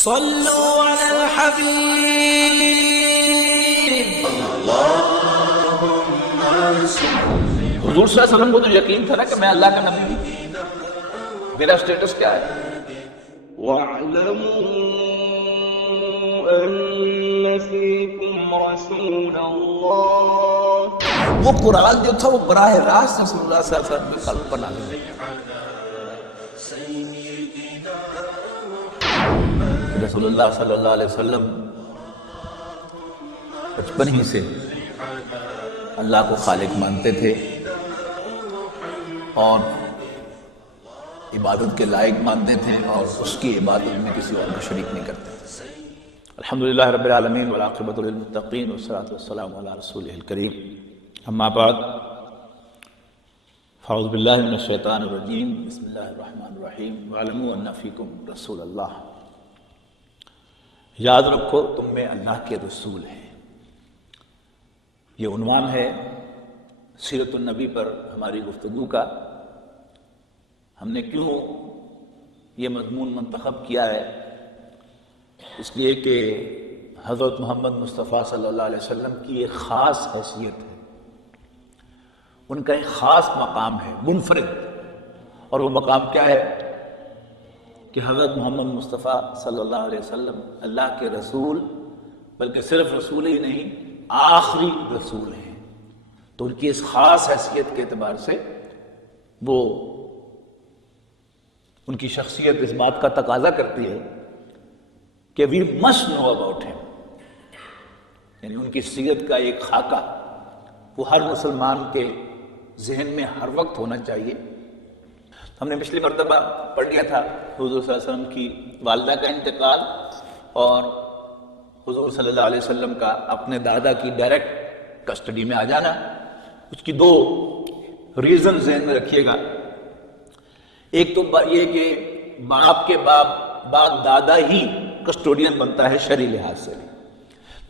صلوا على الحبيب. حضور صلی اللہ علیہ وسلم کو تو یقین تھا نا کہ میں اللہ کا نبی ہوں، میرا سٹیٹس کیا ہے. وَاعْلَمُوا أَنَّ فِيكُمْ رَسُولَ اللَّهِ. وہ قرآن جو تھا وہ براہ راست رسول اللہ صلی اللہ علیہ وسلم میں قلب بنا دیا. رسول اللہ صلی اللہ علیہ وسلم بچپن ہی سے اللہ کو خالق مانتے تھے اور عبادت کے لائق مانتے تھے اور اس کی عبادت میں کسی اور کو شریک نہیں کرتے تھے. الحمدللہ رب العالمین والعاقبۃ للمتقین والصلاۃ والسلام علی رسولہ الکریم. اما بعد فاعوذ باللہ من الشیطان الرجیم. بسم اللہ الرحمن الرحیم. وَاعْلَمُوا أَنَّ فِيكُمْ رَسُولَ اللَّهِ. یاد رکھو تم میں اللہ کے رسول ہیں. یہ عنوان ہے سیرت النبی پر ہماری گفتگو کا. ہم نے کیوں یہ مضمون منتخب کیا ہے؟ اس لیے کہ حضرت محمد مصطفیٰ صلی اللہ علیہ وسلم کی ایک خاص حیثیت ہے، ان کا ایک خاص مقام ہے منفرد. اور وہ مقام کیا ہے کہ حضرت محمد مصطفیٰ صلی اللہ علیہ وسلم اللہ کے رسول، بلکہ صرف رسول ہی نہیں آخری رسول ہیں. تو ان کی اس خاص حیثیت کے اعتبار سے وہ ان کی شخصیت اس بات کا تقاضا کرتی ہے کہ وی مسٹ نو اباؤٹ ہم، یعنی ان کی سیرت کا ایک خاکہ وہ ہر مسلمان کے ذہن میں ہر وقت ہونا چاہیے. ہم نے پچھلی مرتبہ پڑھ لیا تھا حضور صلی اللہ علیہ وسلم کی والدہ کا انتقال اور حضور صلی اللہ علیہ وسلم کا اپنے دادا کی ڈائریکٹ کسٹڈی میں آ جانا. اس کی دو ریزن ذہن میں رکھیے گا. ایک تو یہ کہ باپ کے بعد دادا ہی کسٹوڈین بنتا ہے شرعی لحاظ سے.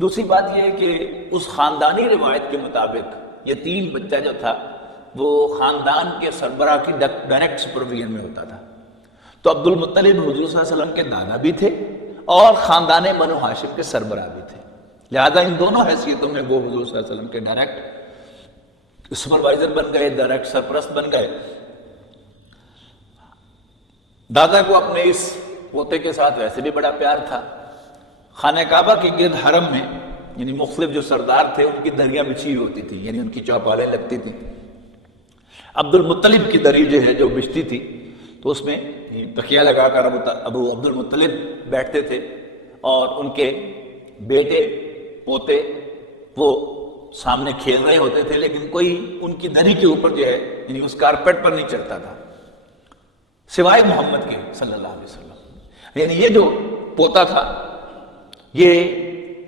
دوسری بات یہ ہے کہ اس خاندانی روایت کے مطابق یتیم بچہ جو تھا وہ خاندان کے سربراہ کی ڈائریکٹ سپرویژن میں ہوتا تھا. تو عبد المطلب حضور صلی اللہ علیہ وسلم کے دادا بھی تھے اور خاندان بنو ہاشم کے سربراہ بھی تھے. لہذا ان دونوں حیثیتوں میں وہ حضور صلی اللہ علیہ وسلم کے ڈائریکٹ سپروائزر بن گئے، ڈائریکٹ سرپرست بن گئے. دادا کو اپنے اس پوتے کے ساتھ ویسے بھی بڑا پیار تھا. خانہ کعبہ کے گرد حرم میں یعنی مختلف جو سردار تھے ان کی دریاں بچھی ہوتی تھی، یعنی ان کی چوپالیں لگتی تھیں. عبد المطلب کی دری جو ہے جو بچتی تھی تو اس میں تکیہ لگا کر ابو عبد المطلب بیٹھتے تھے اور ان کے بیٹے پوتے وہ سامنے کھیل رہے ہوتے تھے، لیکن کوئی ان کی دری کے اوپر جو ہے یعنی اس کارپیٹ پر نہیں چڑھتا تھا سوائے محمد کے صلی اللہ علیہ وسلم. یعنی یہ جو پوتا تھا یہ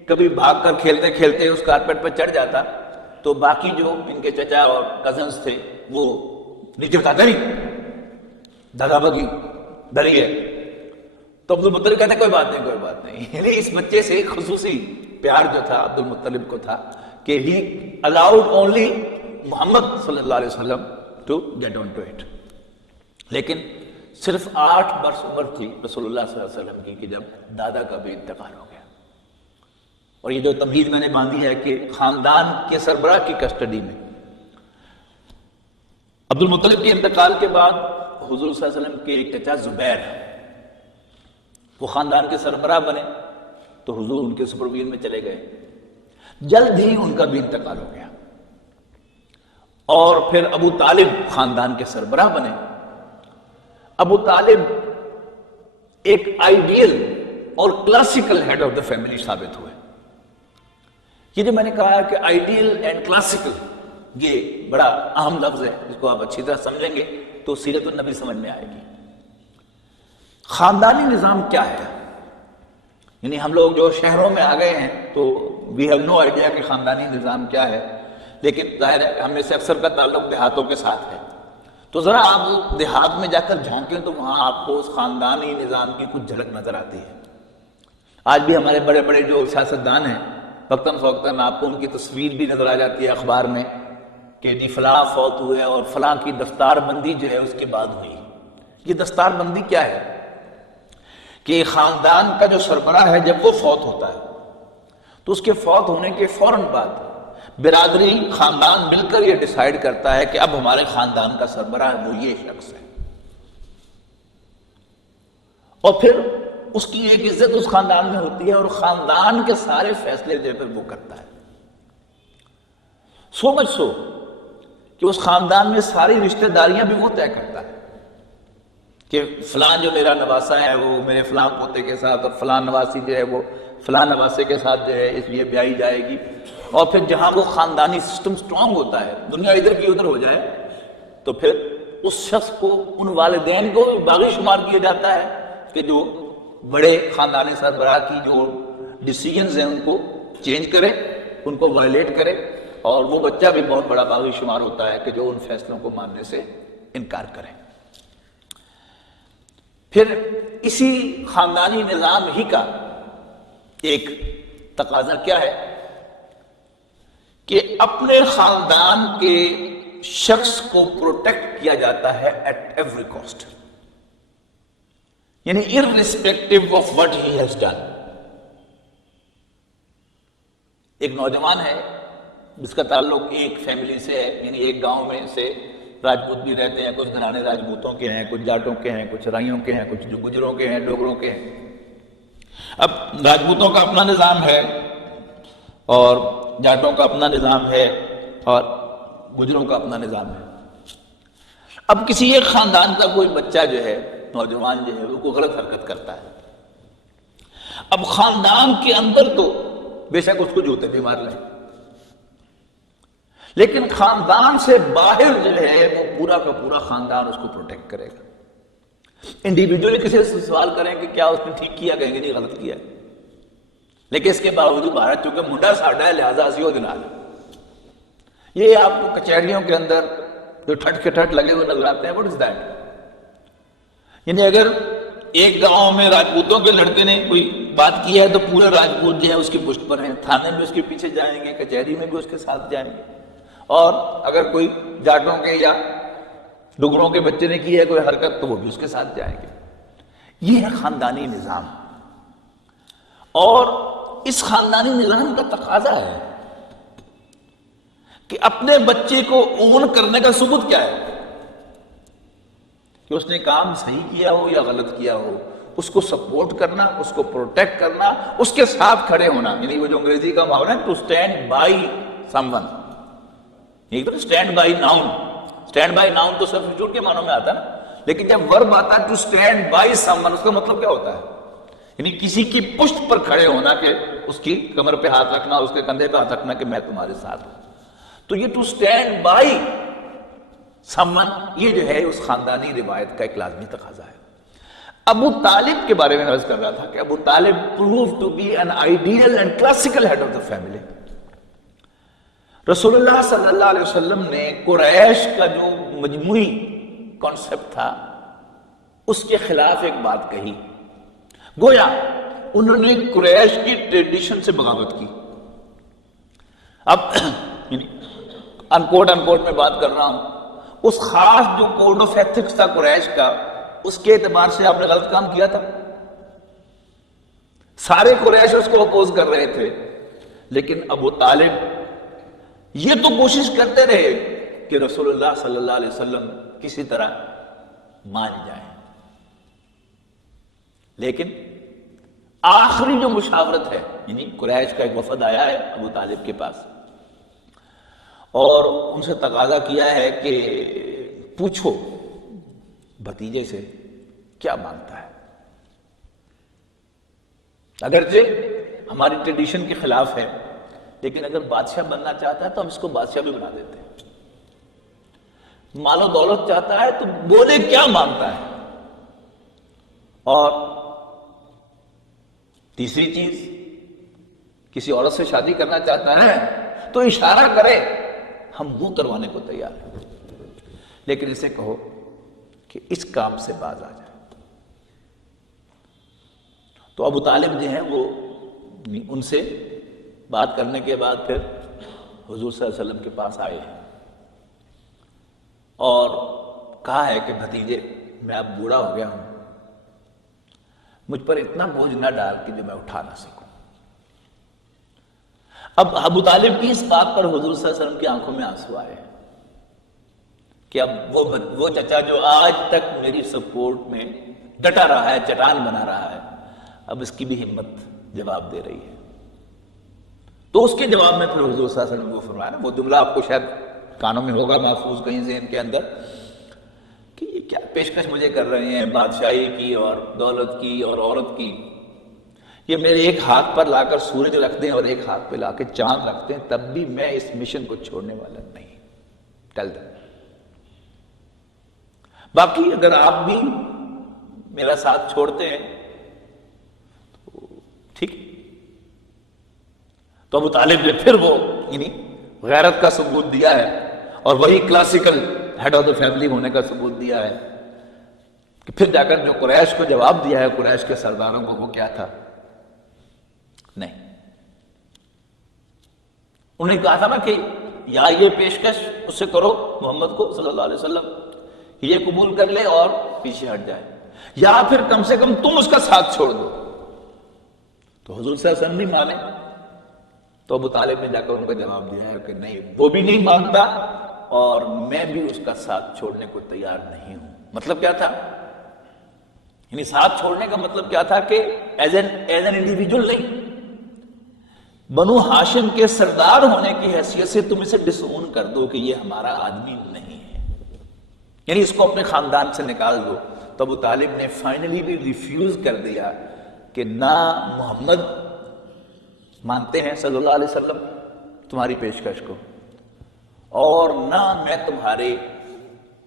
کبھی بھاگ کر کھیلتے کھیلتے اس کارپیٹ پر چڑھ جاتا تو باقی جو ان کے چچا اور کزنز تھے وہ نیچے بتا دری دادا بگی دری ہے. تو عبد المطلب کہتے کوئی بات نہیں کوئی بات نہیں. یعنی اس بچے سے ایک خصوصی پیار جو تھا عبد المطلب کو تھا کہ ہی الاؤڈ اونلی محمد صلی اللہ علیہ وسلم to get on to it. لیکن صرف 8 برس عمر تھی رسول اللہ صلی اللہ علیہ وسلم کی کہ جب دادا کا بھی انتقال ہو گیا. اور یہ جو تمہید میں نے باندھی ہے کہ خاندان کے سربراہ کی کسٹڈی میں عبد المطلب کے انتقال کے بعد حضور صلی اللہ علیہ وسلم کے ایک چچا زبیر وہ خاندان کے سربراہ بنے تو حضور ان کے سپرویژن میں چلے گئے. جلد ہی ان کا بھی انتقال ہو گیا اور پھر ابو طالب خاندان کے سربراہ بنے. ابو طالب ایک آئیڈیل اور classical head of the family ثابت ہوئے. یہ جو میں نے کہا کہ آئیڈیل اینڈ کلاسیکل یہ بڑا اہم لفظ ہے، اس کو آپ اچھی طرح سمجھیں گے تو سیرت النبی سمجھ میں آئے گی. خاندانی نظام کیا ہے؟ یعنی ہم لوگ جو شہروں میں آ گئے ہیں تو وی ہیو نو آئیڈیا کہ خاندانی نظام کیا ہے، لیکن ظاہر ہے ہم میں سے اکثر کا تعلق دیہاتوں کے ساتھ ہے. تو ذرا آپ دیہات میں جا کر جھانکیں تو وہاں آپ کو اس خاندانی نظام کی کچھ جھلک نظر آتی ہے. آج بھی ہمارے بڑے بڑے جو سیاستدان ہیں وقتاً فوقتاً آپ کو ان کی تصویر بھی نظر آ جاتی ہے اخبار میں کہ جی فلاں فوت ہوئے اور فلاں کی دستار بندی جو ہے اس کے بعد ہوئی. یہ دستار بندی کیا ہے؟ کہ خاندان کا جو سربراہ ہے جب وہ فوت ہوتا ہے تو اس کے فوت ہونے کے فوراً بعد برادری خاندان مل کر یہ ڈیسائیڈ کرتا ہے کہ اب ہمارے خاندان کا سربراہ وہ یہ شخص ہے، اور پھر اس کی ایک عزت اس خاندان میں ہوتی ہے اور خاندان کے سارے فیصلے جو ہے وہ کرتا ہے. سو مچ سو کہ اس خاندان میں ساری رشتہ داریاں بھی وہ طے کرتا ہے کہ فلاں جو میرا نواسا ہے وہ میرے فلاں پوتے کے ساتھ، اور فلاں نواسی جو ہے وہ فلاں نواسے کے ساتھ جو ہے اس لیے بیائی جائے گی. اور پھر جہاں وہ خاندانی سسٹم سٹرونگ ہوتا ہے، دنیا ادھر کی ادھر ہو جائے، تو پھر اس شخص کو، ان والدین کو باغی شمار کیا جاتا ہے کہ جو بڑے خاندانی سربراہ کی جو ڈیسیجنز ہیں ان کو چینج کرے، ان کو وائلیٹ کرے، اور وہ بچہ بھی بہت بڑا باغی شمار ہوتا ہے کہ جو ان فیصلوں کو ماننے سے انکار کرے. پھر اسی خاندانی نظام ہی کا ایک تقاضا کیا ہے کہ اپنے خاندان کے شخص کو پروٹیکٹ کیا جاتا ہے ایٹ ایوری کاسٹ، یعنی irrespective of what he has done. ایک نوجوان ہے جس کا تعلق ایک فیملی سے ہے، یعنی ایک گاؤں میں سے راجپوت بھی رہتے ہیں، کچھ گھرانے راجپوتوں کے ہیں، کچھ جاٹوں کے ہیں، کچھ رائیوں کے ہیں، کچھ گجروں کے ہیں، ڈوگروں کے ہیں. اب راجپوتوں کا اپنا نظام ہے اور جاٹوں کا اپنا نظام ہے اور گجروں کا اپنا نظام ہے. اب کسی ایک خاندان کا کوئی بچہ جو ہے، نوجوان جو ہے، وہ کوئی غلط حرکت کرتا ہے. اب خاندان کے اندر تو بے شک اس کو جوتے بھی مار لیں، لیکن خاندان سے باہر جو ہے وہ پورا کا پورا خاندان اس کو پروٹیکٹ کرے گا. انڈیویجولی کسی سے سوال کریں کہ کیا اس نے ٹھیک کیا، کہیں گے نہیں غلط کیا، لیکن اس کے باوجود بھارت چونکہ منڈا ساڈا ہے لہذا اسی دنال. یہ آپ کو کچہریوں کے اندر جو ٹھٹ کے ٹھٹ لگے ہوئے نظر آتے ہیں، what is that؟ یعنی اگر ایک گاؤں میں راجپوتوں کے لڑکے نے کوئی بات کی ہے تو پورے راجپوت جو ہے اس کی پشت پر ہیں، تھانے میں اس کے پیچھے جائیں گے، کچہری میں بھی اس کے ساتھ جائیں گے. اور اگر کوئی جاٹوں کے یا ڈگروں کے بچے نے کی ہے کوئی حرکت تو وہ بھی اس کے ساتھ جائیں گے. یہ ہے خاندانی نظام. اور اس خاندانی نظام کا تقاضا ہے کہ اپنے بچے کو اون کرنے کا ثبوت کیا ہے کہ اس نے کام صحیح کیا ہو یا غلط کیا ہو، اس کو سپورٹ کرنا، اس کو پروٹیکٹ کرنا، اس کے ساتھ کھڑے ہونا. یعنی وہ جو انگریزی کا محاورہ ہے to stand by someone. ایک تو stand by noun, stand by noun تو سبسٹیٹیوٹ کے معنوں میں آتا ہے نا، لیکن جب ورب آتا ہے to stand by someone, اس کا مطلب کیا ہوتا ہے؟ یعنی کسی کی پشت پر کھڑے ہونا، کہ اس کی کمر پہ ہاتھ رکھنا، اس کے کندھے پہ ہاتھ رکھنا کہ میں تمہارے ساتھ ہوں. تو یہ to stand by someone, یہ جو ہے اس خاندانی روایت کا ایک لازمی تقاضا ہے. ابو طالب کے بارے میں عرض کر رہا تھا کہ ابو طالب proved to be an ideal and classical head of the family. رسول اللہ صلی اللہ علیہ وسلم نے قریش کا جو مجموعی کانسیپٹ تھا اس کے خلاف ایک بات کہی. گویا انہوں نے قریش کی ٹریڈیشن سے بغاوت کی. اب انکوٹ میں بات کر رہا ہوں، اس خاص جو کوڈ آف ایتھکس تھا قریش کا، اس کے اعتبار سے آپ نے غلط کام کیا تھا. سارے قریش اس کو اپوز کر رہے تھے، لیکن ابو طالب یہ تو کوشش کرتے رہے کہ رسول اللہ صلی اللہ علیہ وسلم کسی طرح مان جائیں. لیکن آخری جو مشاورت ہے، یعنی قریش کا ایک وفد آیا ہے ابو طالب کے پاس اور ان سے تقاضا کیا ہے کہ پوچھو بھتیجے سے کیا مانگتا ہے. اگرچہ ہماری ٹریڈیشن کے خلاف ہے، لیکن اگر بادشاہ بننا چاہتا ہے تو ہم اس کو بادشاہ بھی بنا دیتے ہیں. مال و دولت چاہتا ہے تو بولے کیا مانگتا ہے. اور تیسری چیز، کسی عورت سے شادی کرنا چاہتا ہے تو اشارہ کرے، ہم وہ کروانے کو تیار ہیں، لیکن اسے کہو کہ اس کام سے باز آ جائے. تو ابو طالب جو ہیں وہ ان سے بات کرنے کے بعد پھر حضور صلی اللہ علیہ وسلم کے پاس آئے ہیں اور کہا ہے کہ بھتیجے میں اب بوڑھا ہو گیا ہوں، مجھ پر اتنا بوجھ نہ ڈال کہ جو میں اٹھا نہ سکوں۔ اب ابو طالب کی اس بات پر حضور صلی اللہ علیہ وسلم کی آنکھوں میں آنسو آئے کہ اب وہ چچا جو آج تک میری سپورٹ میں ڈٹا رہا ہے، چٹان بنا رہا ہے، اب اس کی بھی ہمت جواب دے رہی ہے۔ تو اس کے جواب میں پھر حضور صلی اللہ علیہ وسلم کو فرمایا نا، وہ جملہ آپ کو شاید کانوں میں ہوگا محفوظ کہیں ذہن کے اندر، کہ یہ کیا پیشکش مجھے کر رہے ہیں بادشاہی کی اور دولت کی اور عورت کی، یہ میرے ایک ہاتھ پر لا کر سورج رکھ دیں اور ایک ہاتھ پہ لا کے چاند رکھ دیں، تب بھی میں اس مشن کو چھوڑنے والا نہیں۔ ٹیل دیم، باقی اگر آپ بھی میرا ساتھ چھوڑتے ہیں تو ٹھیک۔ تو ابو طالب نے پھر وہ غیرت کا ثبوت دیا ہے، اور وہی classical head of the family ہونے کا ثبوت دیا ہے کہ پھر جا کر جو قریش کو جواب دیا ہے، قریش کے سرداروں کو، وہ کیا تھا؟ نہیں، انہوں نے کہا تھا نا کہ یا یہ پیشکش اس سے کرو محمد کو صلی اللہ علیہ وسلم، یہ قبول کر لے اور پیچھے ہٹ جائے، یا پھر کم سے کم تم اس کا ساتھ چھوڑ دو۔ تو حضور صلی اللہ علیہ وسلم نہیں مانے، تو ابو طالب نے جا کر ان کو جواب دیا ہے کہ نہیں، وہ بھی نہیں مانتا اور میں بھی اس کا ساتھ چھوڑنے کو تیار نہیں ہوں۔ مطلب کیا تھا؟ یعنی ساتھ چھوڑنے کا مطلب کیا تھا کہ ایز این انڈیویجول نہیں، بنو ہاشم کے سردار ہونے کی حیثیت سے تم اسے ڈس اون کر دو کہ یہ ہمارا آدمی نہیں ہے، یعنی اس کو اپنے خاندان سے نکال دو۔ تو ابو طالب نے فائنلی بھی ریفیوز کر دیا کہ نہ محمد مانتے ہیں صلی اللہ علیہ وسلم تمہاری پیشکش کو، اور نہ میں تمہاری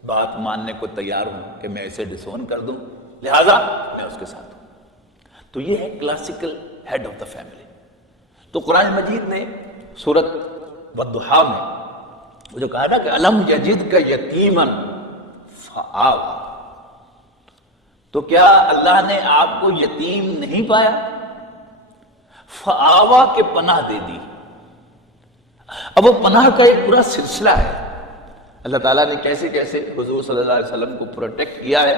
بات ماننے کو تیار ہوں کہ میں اسے ڈس اون کر دوں، لہذا میں اس کے ساتھ ہوں۔ تو یہ ہے classical head of the family. تو قرآن مجید نے سورۃ والضحیٰ میں وہ جو کہا نا کہ الم یجدک یتیما فآویٰ، تو کیا اللہ نے آپ کو یتیم نہیں پایا؟ فآویٰ کے پناہ دے دی۔ اب وہ پناہ کا ایک پورا سلسلہ ہے، اللہ تعالیٰ نے کیسے کیسے حضور صلی اللہ علیہ وسلم کو پروٹیکٹ کیا ہے۔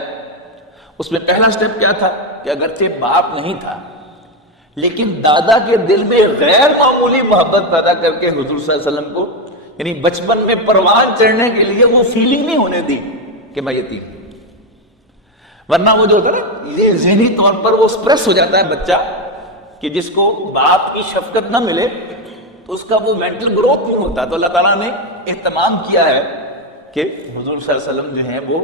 اس میں پہلا سٹیپ کیا تھا کہ اگرچہ باپ نہیں تھا لیکن دادا کے دل میں غیر معمولی محبت پیدا کر کے حضور صلی اللہ علیہ وسلم کو، یعنی بچپن میں پروان چڑھنے کے لیے وہ فیلنگ نہیں ہونے دی کہ میں یتیم ہوں۔ ورنہ وہ جو ہوتا ہے نا، یہ ذہنی طور پر وہ اسپریس ہو جاتا ہے بچہ کہ جس کو باپ کی شفقت نہ ملے تو اس کا وہ مینٹل گروتھ نہیں ہوتا۔ تو اللہ تعالیٰ نے اہتمام کیا ہے کہ حضور صلی اللہ علیہ وسلم جو ہیں وہ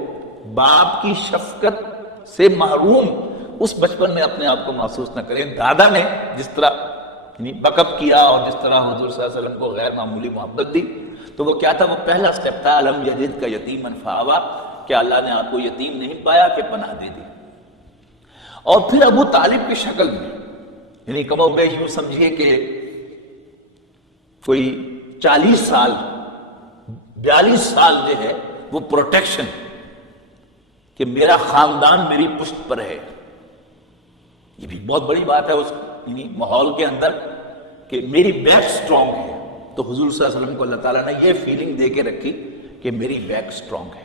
باپ کی شفقت سے محروم اس بچپن میں اپنے آپ کو محسوس نہ کریں۔ دادا نے جس طرح بیک اپ کیا اور جس طرح حضور صلی اللہ علیہ وسلم کو غیر معمولی محبت دی، تو وہ کیا تھا؟ وہ پہلا سٹیپ تھا الم یجدک یتیما فآویٰ، کہ اللہ نے آپ کو یتیم نہیں پایا کہ پناہ دے دی۔ اور پھر ابو طالب کی شکل میں، یعنی کم و بیش یوں سمجھیے کہ کوئی 40 سال 42 سال جو ہے وہ پروٹیکشن، کہ میرا خاندان میری پشت پر ہے، یہ بھی بہت بڑی بات ہے اس ماحول کے اندر کہ میری بیک سٹرونگ ہے۔ تو حضور صلی اللہ علیہ وسلم کو اللہ تعالیٰ نے یہ فیلنگ دے کے رکھی کہ میری بیک سٹرونگ ہے۔